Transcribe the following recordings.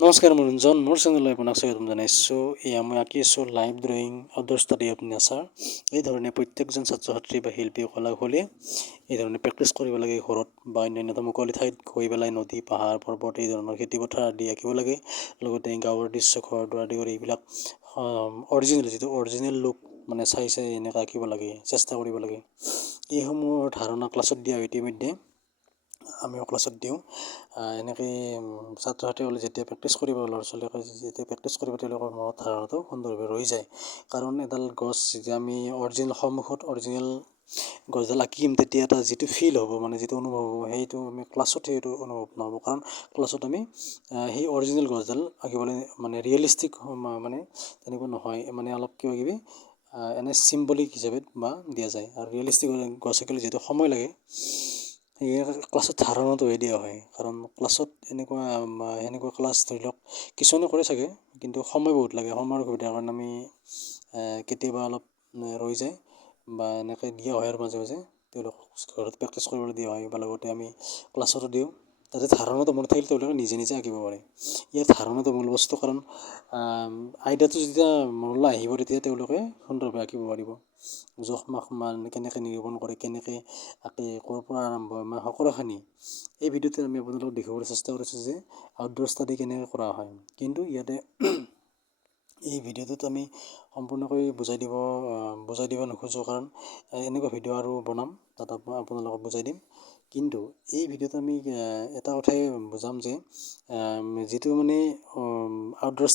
নমস্কাৰ মই ৰঞ্জন মোৰ চেনেললৈ আপোনাক স্বাগতম জনাইছোঁ। এয়া মই আঁকি আছোঁ live drawing outdoor study of nature. এই ধৰণে প্ৰত্যেকজন ছাত্ৰ ছাত্ৰী বা শিল্পী কলাশলীয়ে এই ধৰণে প্ৰেক্টিছ কৰিব লাগে ঘৰত বা অন্যান্য মুকলি ঠাইত গৈ পেলাই নদী পাহাৰ পৰ্বত এই ধৰণৰ খেতিপথাৰ আদি আঁকিব লাগে। লগতে গাঁৱৰ দৃশ্য ঘৰ দুৱাৰ আদি কৰি এইবিলাক অৰিজিনেল লুক মানে চাই এনেকৈ আঁকিব লাগে, চেষ্টা কৰিব লাগে। এইসমূহৰ ধাৰণা ক্লাছত দিয়া হয় ইতিমধ্যে আমিও ক্লাছত দিওঁ। এনেকৈ ছাত্ৰ ছাত্ৰীসকলে যেতিয়া প্ৰেক্টিছ কৰিব ল'ৰা ছোৱালীসকলে যেতিয়া প্ৰেক্টিছ কৰিব তেওঁলোকৰ মনত ধাৰণাটো সুন্দৰভাৱে ৰৈ যায়। কাৰণ এডাল গছ যেতিয়া আমি অৰিজিনেল গছডাল আঁকিম তেতিয়া এটা যিটো ফিল হ'ব মানে যিটো অনুভৱ হ'ব সেইটো আমি ক্লাছত সেইটো অনুভৱ নহ'ব। কাৰণ ক্লাছত আমি সেই অৰিজিনেল গছডাল আঁকিবলৈ মানে ৰিয়েলিষ্টিক মানে তেনেকুৱা নহয়, মানে অলপ কিবা কিবি এনে চিম্বলিক হিচাপে বা দিয়া যায়। আৰু ৰিয়েলিষ্টিক গছ আঁকিলে যিহেতু সময় লাগে সেয়ে ক্লাছত ধাৰণাটোহে দিয়া হয়। কাৰণ ক্লাছত সেনেকুৱা ক্লাছ ধৰি লওক কিছুমানে কৰে চাগে, কিন্তু সময় বহুত লাগে। সময়ৰ অসুবিধাৰ কাৰণে আমি কেতিয়াবা অলপ ৰৈ যায় বা এনেকৈ দিয়া হয় আৰু মাজে মাজে তেওঁলোকক ঘৰত প্ৰেক্টিছ কৰিবলৈ দিয়া হয় বা লগতে আমি ক্লাছতো দিওঁ যাতে ধাৰণাটো মনত থাকিলে তেওঁলোকে নিজে নিজে আঁকিব পাৰে। ইয়াৰ ধাৰণাটো মূল বস্তু, কাৰণ আইডিয়াটো যেতিয়া মনলৈ আহিব তেতিয়া তেওঁলোকে সুন্দৰভাৱে আঁকিব পাৰিব। জোখ মাখ কেনেকৈ নিৰূপণ কৰে, কেনেকৈ আঁকে, ক'ৰ পৰা আৰম্ভ হয় মানে সকলোখিনি এই ভিডিঅ'টোত আমি আপোনালোকক দেখাবলৈ চেষ্টা কৰিছোঁ যে আউটডোৰ ষ্টাডি কেনেকৈ কৰা হয়। কিন্তু ইয়াতে এই ভিডিঅ'টোত আমি সম্পূৰ্ণকৈ বুজাই দিব নোখোজোঁ, কাৰণ এনেকুৱা ভিডিঅ' আৰু বনাম তাত আপোনালোকক বুজাই দিম। কিন্তু এই ভিডিঅ'টো আমি এটা কথাই বুজাম যে যিটো মানে আউটডোৰ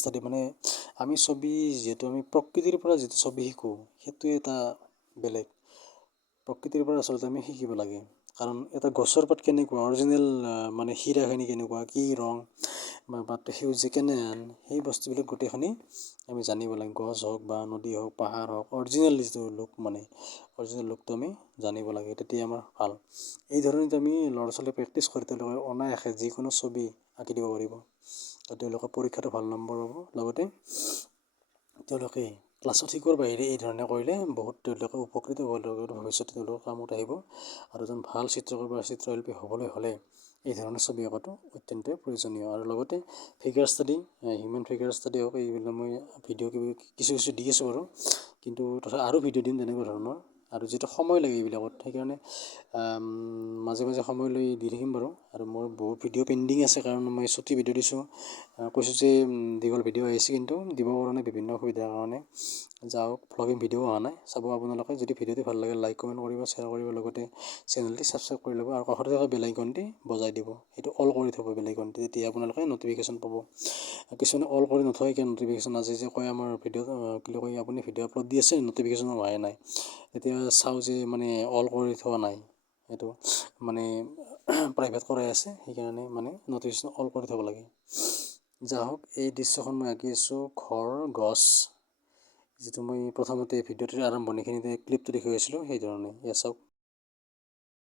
ষ্টাডি মানে আমি যিহেতু আমি প্ৰকৃতিৰ পৰা যিটো ছবি শিকোঁ সেইটোৱে এটা বেলেগ। প্ৰকৃতিৰ পৰা আচলতে আমি শিকিব লাগে। কাৰণ এটা গছৰ পাত কেনেকুৱা অৰিজিনেল মানে শিৰাখিনি কেনেকুৱা, কি ৰং বা পাতটো সেউজীয়া কেনেহেন, সেই বস্তুবিলাক গোটেইখিনি আমি জানিব লাগে। গছ হওক বা নদী হওক পাহাৰ হওক অৰিজিনেল যিটো লুক মানে অৰিজিনেল লুকটো আমি জানিব লাগে, তেতিয়া আমাৰ ভাল। এই ধৰণে আমি ল'ৰা ছোৱালীয়ে প্ৰেক্টিছ কৰি তেওঁলোকে অনায়াসে যিকোনো ছবি আঁকি দিব পাৰিব। তেওঁলোকৰ পৰীক্ষাটো ভাল নম্বৰ হ'ব। লগতে তেওঁলোকে ক্লাছত শিকোৱাৰ বাহিৰে এই ধৰণে কৰিলে বহুত তেওঁলোকে উপকৃত হ'ব। লগতে ভৱিষ্যতে তেওঁলোকৰ কামত আহিব। আৰু এজন ভাল চিত্ৰকৰ বা চিত্ৰশিল্পী হ'বলৈ হ'লে এই ধৰণৰ ছবি অঁকাটো অত্যন্তই প্ৰয়োজনীয়। আৰু লগতে figure study, human figure study হওক, এইবিলাক মই ভিডিঅ' কিছু দি আছোঁ বাৰু, কিন্তু তথাপি আৰু ভিডিঅ' দিম তেনেকুৱা ধৰণৰ। আৰু যিটো সময় লাগে এইবিলাকত, সেইকাৰণে মাজে মাজে সময় লৈ দি থাকিম বাৰু। আৰু মোৰ বহুত ভিডিঅ' পেণ্ডিং আছে, কাৰণ মই ছুটি ভিডিঅ' দিছোঁ, কৈছোঁ যে দীঘল ভিডিঅ' আহিছে কিন্তু দিব পৰা নাই বিভিন্ন অসুবিধাৰ কাৰণে। যাওক ভ্লগিং ভিডিঅ' অহা নাই, চাব আপোনালোকে। যদি ভিডিঅ'টো ভাল লাগে লাইক কমেণ্ট কৰিব, শ্বেয়াৰ কৰিব, লগতে চেনেলটি ছাবস্ক্ৰাইব কৰি ল'ব আৰু কাষতে থকা বেল আইকনটি বজাই দিব। সেইটো অল কৰি থ'ব বেল আইকনটি, তেতিয়া আপোনালোকে নটিফিকেশ্যন পাব। কিছুমানে অল কৰি নথয় কিয় নটিফিকেশ্যন আজি যে কয় আমাৰ ভিডিঅ'ত কি কয় আপুনি ভিডিঅ' আপলোড দি আছে নটিফিকেশ্যন অহাই নাই। এতিয়া চাওঁ যে মানে অল কৰি থোৱা নাই, সেইটো মানে প্ৰাইভেট কৰাই আছে, সেইকাৰণে মানে নটিফিকেশ্যন অল কৰি থ'ব লাগে। যা হওক এই দৃশ্যখন মই আঁকি আছোঁ ঘৰ গছ, যিটো মই প্ৰথমতে ভিডিঅ'টোৰ আৰম্ভণিখিনিতে ক্লিপটো দেখুৱাইছিলোঁ সেই ধৰণে। চাওক